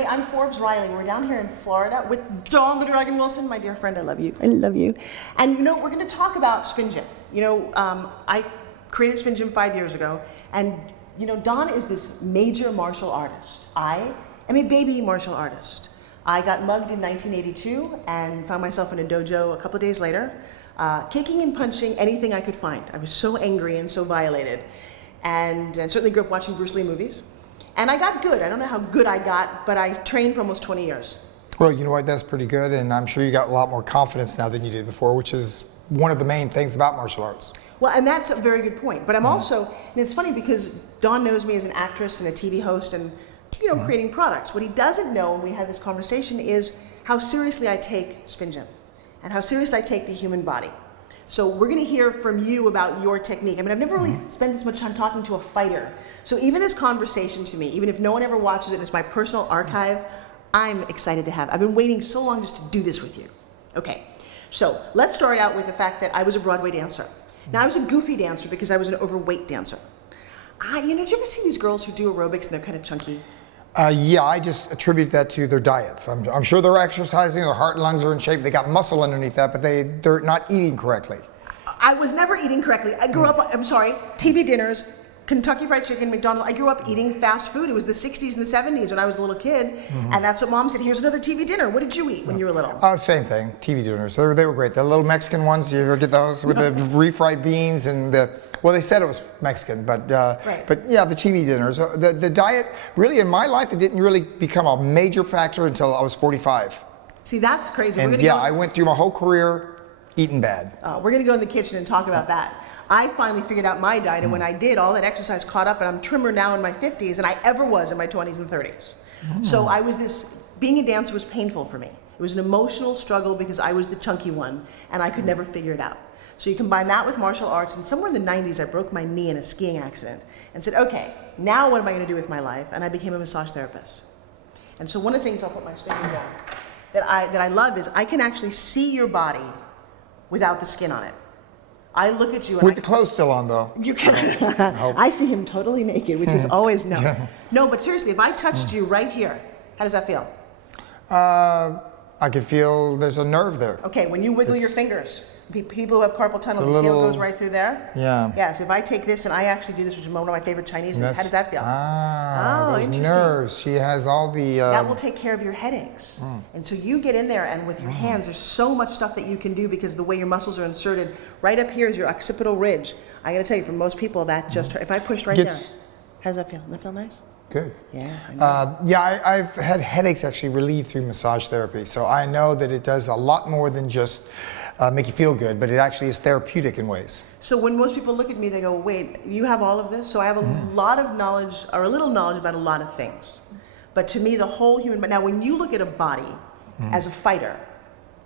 I'm Forbes Riley. We're down here in Florida with Dawn the Dragon Wilson, my dear friend. I love you. I love you. And you know, we're going to talk about SpinGym. You know, I created SpinGym 5 years ago, and you know, Dawn is this major martial artist. I am a baby martial artist. I got mugged in 1982 and found myself in a dojo a couple of days later, kicking and punching anything I could find. I was so angry and so violated, and certainly grew up watching Bruce Lee movies. And I got good. I don't know how good I got, but I trained for almost 20 years. Well, you know what, that's pretty good, and I'm sure you got a lot more confidence now than you did before, which is one of the main things about martial arts. Well, and that's a very good point. But I'm also, and it's funny because Dawn knows me as an actress and a TV host and, you know, creating products. What he doesn't know when we had this conversation is how seriously I take SpinGym and how seriously I take the human body. So we're going to hear from you about your technique. I mean, I've never really spent this much time talking to a fighter. So even this conversation to me, even if no one ever watches it, it's my personal archive, I'm excited to have. I've been waiting so long just to do this with you. Okay, so let's start out with the fact that I was a Broadway dancer. Now I was a goofy dancer because I was an overweight dancer. You know, did you ever see these girls who do aerobics and they're kind of chunky? Yeah, I just attribute that to their diets. I'm sure they're exercising, their heart and lungs are in shape, they got muscle underneath that, but they're not eating correctly. I was never eating correctly. I grew up, I'm sorry, TV dinners, Kentucky Fried Chicken, McDonald's. I grew up eating fast food. It was the 60s and the 70s when I was a little kid, and that's what Mom said, here's another TV dinner. What did you eat when you were little? Same thing, TV dinners. They were great. The little Mexican ones, you ever get those with the refried beans and the, well, they said it was Mexican, but yeah, the TV dinners. The diet, really in my life, it didn't really become a major factor until I was 45. See, that's crazy. And yeah, I went through my whole career eating bad. We're gonna go in the kitchen and talk about that. I finally figured out my diet, and when I did, all that exercise caught up, and I'm trimmer now in my 50s than I ever was in my 20s and 30s. So I was being a dancer was painful for me. It was an emotional struggle because I was the chunky one, and I could never figure it out. So you combine that with martial arts, and somewhere in the 90s, I broke my knee in a skiing accident, and said, okay, now what am I gonna do with my life? And I became a massage therapist. And so one of the things, I'll put my spinning down, that I love is I can actually see your body without the skin on it. I look at you and with the clothes still on though. You can. I see him totally naked, which is always no. No, but seriously, if I touched you right here, how does that feel? I could feel there's a nerve there. Okay, when you wiggle your fingers, people who have carpal tunnel, you see how it goes right through there? Yeah. Yeah, so if I take this and I actually do this, which is one of my favorite Chinese things, how does that feel? Those interesting. nerves. She has all the... that will take care of your headaches. And so you get in there, and with your hands, there's so much stuff that you can do because the way your muscles are inserted. Right up here is your occipital ridge. I gotta tell you, for most people, that just, if I pushed right there, how does that feel? Does that feel nice? Good. Yeah, I know. Yeah, I've had headaches actually relieved through massage therapy. So I know that it does a lot more than just make you feel good, but it actually is therapeutic in ways. So when most people look at me, they go, wait, you have all of this? So I have a lot of knowledge, or a little knowledge about a lot of things. But to me, the whole human, now when you look at a body as a fighter,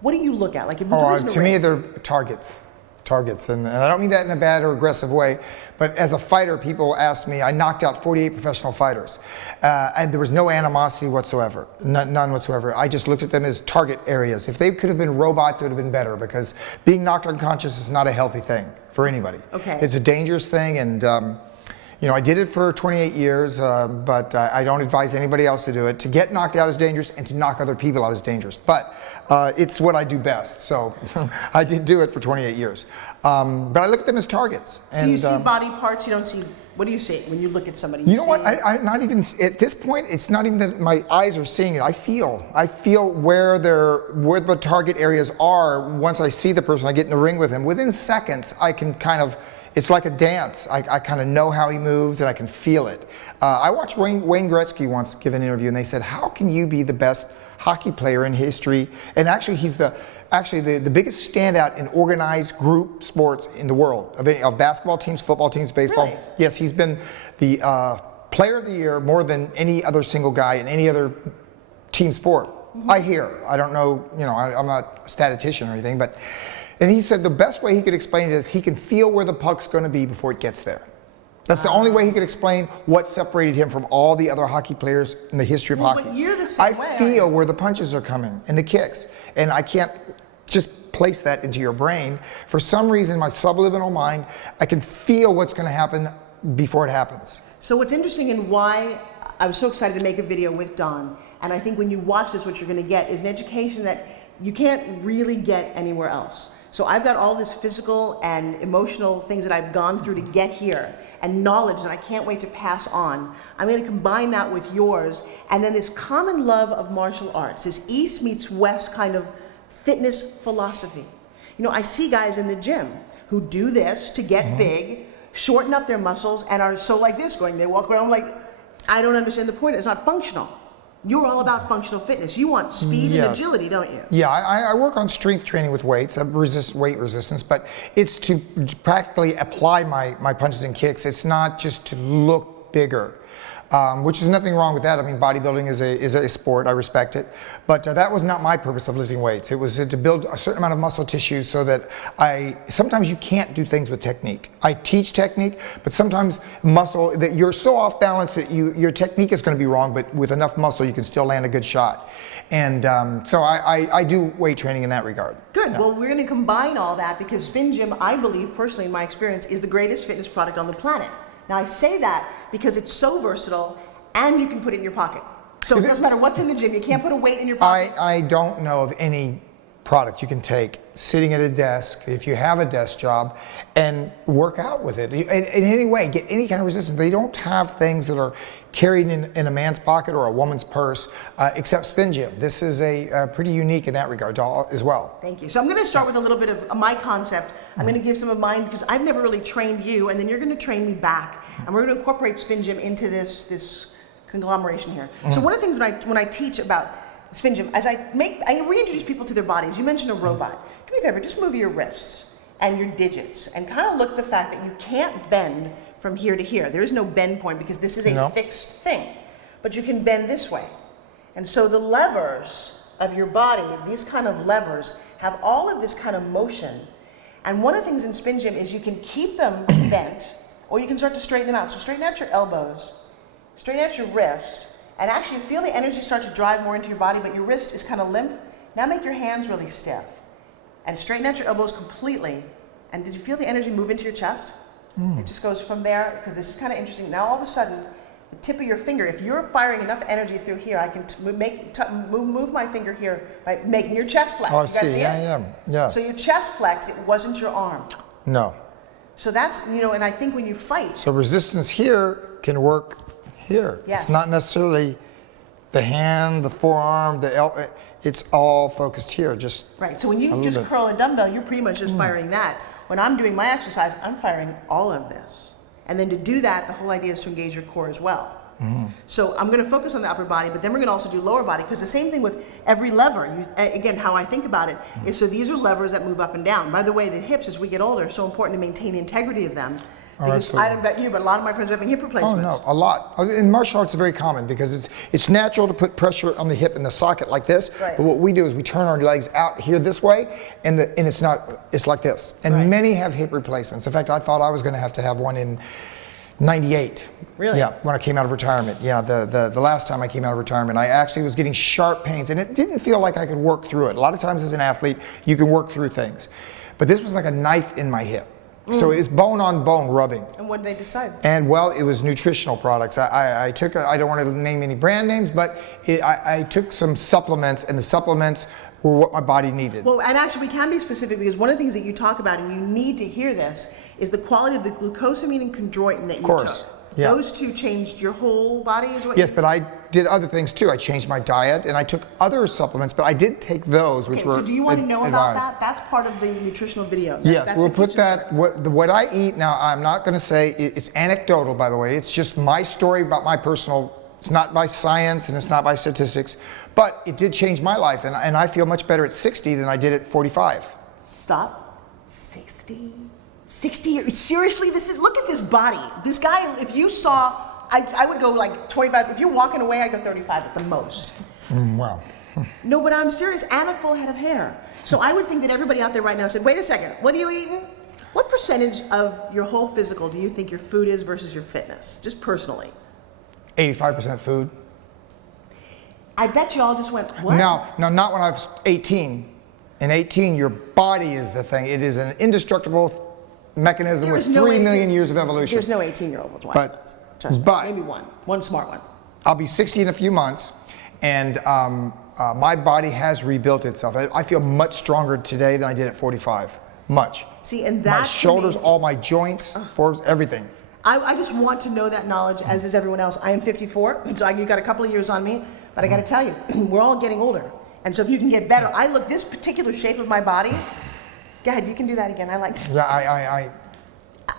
what do you look at? Like if it's to me, they're targets. And I don't mean that in a bad or aggressive way, but as a fighter, people ask me, I knocked out 48 professional fighters, and there was no animosity whatsoever, none whatsoever. I just looked at them as target areas. If they could have been robots, it would have been better, because being knocked unconscious is not a healthy thing for anybody. Okay. It's a dangerous thing, and you know, I did it for 28 years, but I don't advise anybody else to do it. To get knocked out is dangerous, and to knock other people out is dangerous. But it's what I do best, so I did do it for 28 years. But I look at them as targets. So you see body parts, you don't see, what do you see when you look at somebody? You know what, I not even, at this point, it's not even that my eyes are seeing it. I feel where the target areas are. Once I see the person, I get in the ring with him. Within seconds, I can kind of, it's like a dance. I kind of know how he moves and I can feel it. I watched Wayne Gretzky once give an interview, and they said, how can you be the best hockey player in history? And actually, he's the biggest standout in organized group sports in the world, of basketball teams, football teams, baseball. Really? Yes, he's been the player of the year more than any other single guy in any other team sport. I hear. I don't know, you know, I'm not a statistician or anything, but, and he said the best way he could explain it is he can feel where the puck's going to be before it gets there. That's the only way he could explain what separated him from all the other hockey players in the history of hockey. But you're the same way. I feel where the punches are coming and the kicks, and I can't just place that into your brain. For some reason, my subliminal mind, I can feel what's going to happen before it happens. So what's interesting and why I was so excited to make a video with Dawn And I think when you watch this, what you're going to get is an education that you can't really get anywhere else. So I've got all this physical and emotional things that I've gone through to get here, and knowledge that I can't wait to pass on. I'm going to combine that with yours, and then this common love of martial arts, this East meets West kind of fitness philosophy. You know, I see guys in the gym who do this to get big, shorten up their muscles, and are so like this, going, they walk around like, I don't understand the point, it's not functional. You're all about functional fitness. You want speed and agility, don't you? Yeah, I work on strength training with weights, weight resistance, but it's to practically apply my punches and kicks. It's not just to look bigger, which is nothing wrong with that. I mean, bodybuilding is a sport, I respect it. But that was not my purpose of lifting weights. It was to build a certain amount of muscle tissue so that sometimes you can't do things with technique. I teach technique, but sometimes muscle, that you're so off balance that your technique is going to be wrong, but with enough muscle you can still land a good shot. And so I do weight training in that regard. Good. Yeah. Well, we're going to combine all that because SpinGym, I believe, personally, in my experience, is the greatest fitness product on the planet. Now, I say that because it's so versatile and you can put it in your pocket. So it doesn't matter what's in the gym, you can't put a weight in your pocket. I don't know of any product you can take sitting at a desk, if you have a desk job, and work out with it. In any way, get any kind of resistance. They don't have things that are carried in a man's pocket or a woman's purse, except SpinGym. This is pretty unique in that regard as well. Thank you. So I'm going to start with a little bit of my concept. I'm going to give some of mine because I've never really trained you, and then you're going to train me back. And we're going to incorporate SpinGym into this conglomeration here. So one of the things when I teach about SpinGym, as I reintroduce people to their bodies. You mentioned a robot. Do me a favor, just move your wrists and your digits and kind of look at the fact that you can't bend from here to here. There is no bend point because this is a fixed thing, but you can bend this way. And so the levers of your body, these kind of levers, have all of this kind of motion. And one of the things in SpinGym is you can keep them bent, or you can start to straighten them out. So straighten out your elbows, straighten out your wrist, and actually feel the energy start to drive more into your body, but your wrist is kind of limp. Now make your hands really stiff and straighten out your elbows completely. And did you feel the energy move into your chest? It just goes from there, because this is kind of interesting. Now all of a sudden, the tip of your finger, if you're firing enough energy through here, I can move my finger here by making your chest flex. Oh, I you guys see. see it? Yeah. So your chest flexed, it wasn't your arm. No. So that's, and I think when you fight. So resistance here can work here. Yes. It's not necessarily the hand, the forearm, the elbow. It's all focused here. Just right. So when you just curl a dumbbell, you're pretty much just firing that. When I'm doing my exercise, I'm firing all of this. And then to do that, the whole idea is to engage your core as well. So I'm going to focus on the upper body, but then we're going to also do lower body, because the same thing with every lever. Again, how I think about it is, so these are levers that move up and down. By the way, the hips, as we get older, are so important to maintain the integrity of them. Because I don't know about you, but a lot of my friends are having hip replacements. Oh no, a lot. In martial arts, it's very common because it's natural to put pressure on the hip in the socket like this. Right. But what we do is we turn our legs out here this way, and it's like this. And many have hip replacements. In fact, I thought I was going to have one in '98. Really? Yeah, when I came out of retirement. Yeah, the last time I came out of retirement, I actually was getting sharp pains, and it didn't feel like I could work through it. A lot of times as an athlete, you can work through things. But this was like a knife in my hip. So it's bone on bone rubbing. And what did they decide? And well, it was nutritional products. I took, I don't want to name any brand names, but I took some supplements, and the supplements were what my body needed. Well, and actually we can be specific, because one of the things that you talk about, and you need to hear this, is the quality of the glucosamine and chondroitin that you took. Yeah. Those two changed your whole body, is what Yes, but I did other things too. I changed my diet, and I took other supplements, but I did take those, which were so do you want to know about advised. that? That's part of the nutritional video. Yes, we'll put that, what I eat. Now, I'm not going to say, it's anecdotal, by the way. It's just my story about my personal, it's not by science and it's not by statistics, but it did change my life, and I feel much better at 60 than I did at 45. Stop. 60? 60 years? Seriously? Look at this body. This guy, if you saw, I would go like 25. If you're walking away, I'd go 35 at the most. Wow. No, but I'm serious. And a full head of hair. So I would think that everybody out there right now said, wait a second, what are you eating? What percentage of your whole physical do you think your food is versus your fitness? Just personally. 85% food. I bet you all just went, what? No, not when I was 18. In 18, your body is the thing. It is an indestructible mechanism with 3 million years of evolution. There's no 18-year-old with watching this. Trust me. Maybe one smart one. I'll be 60 in a few months, And my body has rebuilt itself. I feel much stronger today than I did at 45. Much. See, and that my shoulders, all my joints, Forbes, everything. I just want to know that knowledge, as is everyone else. I am 54, so you got a couple of years on me, but I got to tell you, we're all getting older. And so if you can get better, this particular shape of my body, go ahead, you can do that again. I like to. Yeah,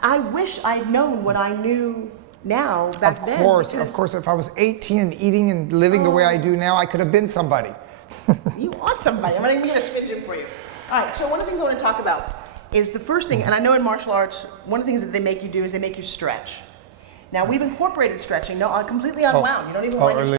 I wish I'd known what I knew now back then. Of course, if I was 18 and eating and living the way I do now, I could have been somebody. You are somebody. I'm going to get a SpinGym for you. All right, so one of the things I want to talk about is the first thing, and I know in martial arts, one of the things that they make you do is they make you stretch. Now, we've incorporated stretching, completely unwound. You don't even wind your